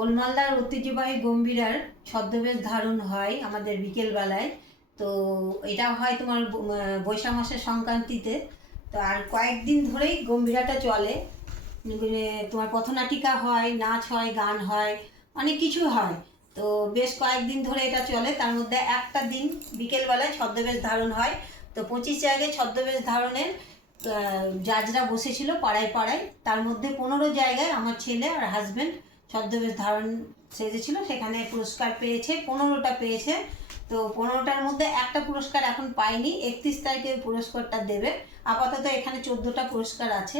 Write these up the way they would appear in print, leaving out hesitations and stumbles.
কোলমালদার ঐতিহ্যবাহী গম্ভীরার ছদ্মবেশ ধারণ হয় আমাদের বিকেলবেলায়। তো এটা হয় তোমার বৈশাখ মাসের সংক্রান্তিতে। তো আর কয়েকদিন ধরেই গম্ভীরাটা চলে। তোমার পথনাটিকা হয়, নাচ হয়, গান হয়, অনেক কিছু হয়। তো বেশ কয়েকদিন ধরে এটা চলে। তার মধ্যে একটা দিন বিকেলবেলায় ছদ্মবেশ ধারণ হয়। তো 25 জায়গায় ছদ্মবেশ ধারণের জাজরা বসেছিল পাড়ায় পাড়ায়। তার মধ্যে 15 জায়গায় আমার ছেলে আর হাজব্যান্ড ছদ্মবেশ ধারণ সেজেছিল, সেখানে পুরস্কার পেয়েছে, 15টা পেয়েছে। তো 15টার মধ্যে একটা পুরস্কার এখন পাইনি, 31 তারিখে পুরস্কারটা দেবে। আপাতত এখানে 14টা পুরস্কার আছে।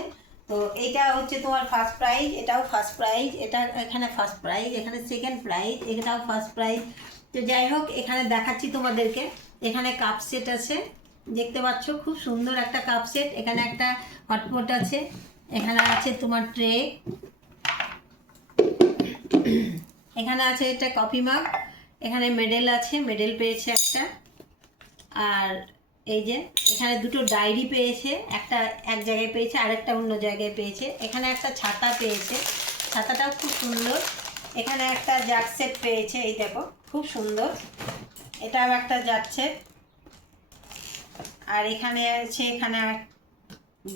তো এইটা হচ্ছে তোমার ফার্স্ট প্রাইজ, এটাও ফার্স্ট প্রাইজ, এটা এখানে ফার্স্ট প্রাইজ, এখানে সেকেন্ড প্রাইজ, এটাও ফার্স্ট প্রাইজ। তো যাই হোক, এখানে দেখাচ্ছি তোমাদেরকে। এখানে কাপ সেট আছে, দেখতে পাচ্ছ, খুব সুন্দর একটা কাপ সেট। এখানে একটা হটপট আছে, এখানে আছে তোমার ট্রে, এখানে আছে একটা কফি মাগ, এখানে মেডেল আছে, মেডেল পেয়েছে একটা। আর এই যে এখানে দুটো ডায়েরি পেয়েছে, একটা এক জায়গায় পেয়েছে, আরেকটা অন্য জায়গায় পেয়েছে। এখানে একটা ছাতা পেয়েছে, ছাতাটাও খুব সুন্দর। এখানে একটা জাগ সেট পেয়েছে, এই দেখো খুব সুন্দর, এটাও একটা জাগ সেট। আর এখানে আছে, এখানে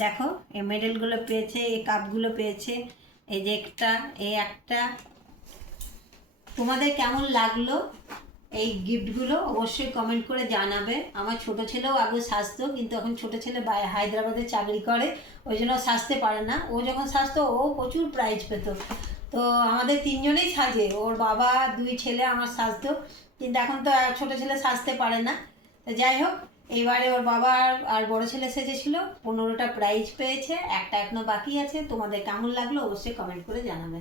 দেখো এই মেডেলগুলো পেয়েছে, এই কাপগুলো পেয়েছে, এই যে একটা, এই একটা। তোমাদের কেমন লাগলো এই গিফটগুলো অবশ্যই কমেন্ট করে জানাবে। আমার ছোট ছেলেও আগে সাজতো, কিন্তু এখন ছোট ছেলে হায়দ্রাবাদে চাকরি করে, ওই জন্য সাজতে পারে না। ও যখন সাজতো ও প্রচুর প্রাইজ পেত। তো আমাদের তিনজনেই সাজে, ওর বাবা, দুই ছেলে, আমার সাজতো। কিন্তু এখন তো ছোট ছেলে সাজতে পারে না। তো যাই হোক, এইবারে ওর বাবা আর বড় ছেলে সেজেছিল, 15টা প্রাইজ পেয়েছে, একটা এখনো বাকি আছে। তোমাদের কেমন লাগলো অবশ্যই কমেন্ট করে জানাবে।